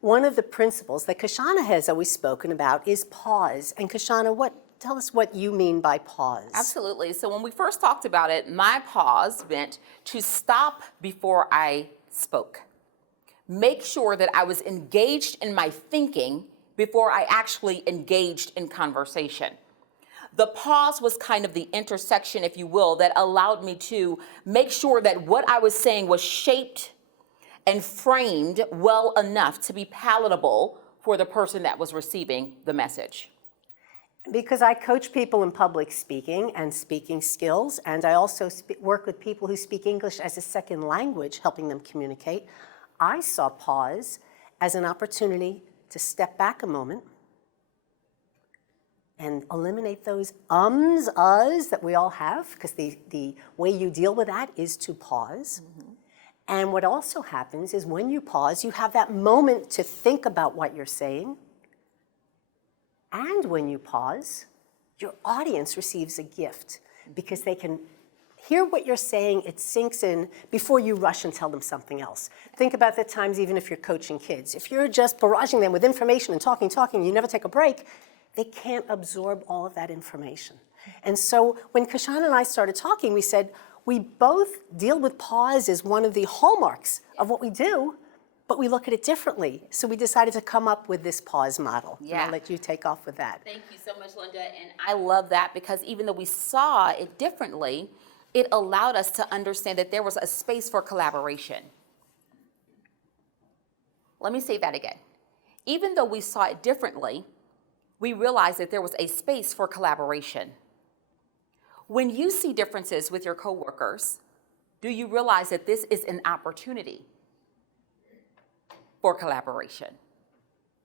one of the principles that Kashonna has always spoken about is pause. And Kashonna, tell us what you mean by pause. Absolutely. So when we first talked about it, my pause meant to stop before I spoke. Make sure that I was engaged in my thinking before I actually engaged in conversation. The pause was kind of the intersection, if you will, that allowed me to make sure that what I was saying was shaped and framed well enough to be palatable for the person that was receiving the message. Because I coach people in public speaking and speaking skills, and I also work with people who speak English as a second language, helping them communicate. I saw pause as an opportunity to step back a moment and eliminate those uhs that we all have, because the way you deal with that is to pause. Mm-hmm. And what also happens is when you pause, you have that moment to think about what you're saying. And when you pause, your audience receives a gift because they can hear what you're saying, it sinks in before you rush and tell them something else. Think about the times even if you're coaching kids. If you're just barraging them with information and talking, you never take a break, they can't absorb all of that information. And so when Kashonna and I started talking, we said, we both deal with pause as one of the hallmarks of what we do, but we look at it differently. So we decided to come up with this pause model. Yeah. And I'll let you take off with that. Thank you so much, Lynda. And I love that because even though we saw it differently, it allowed us to understand that there was a space for collaboration. Let me say that again. Even though we saw it differently, we realized that there was a space for collaboration. When you see differences with your coworkers, do you realize that this is an opportunity for collaboration?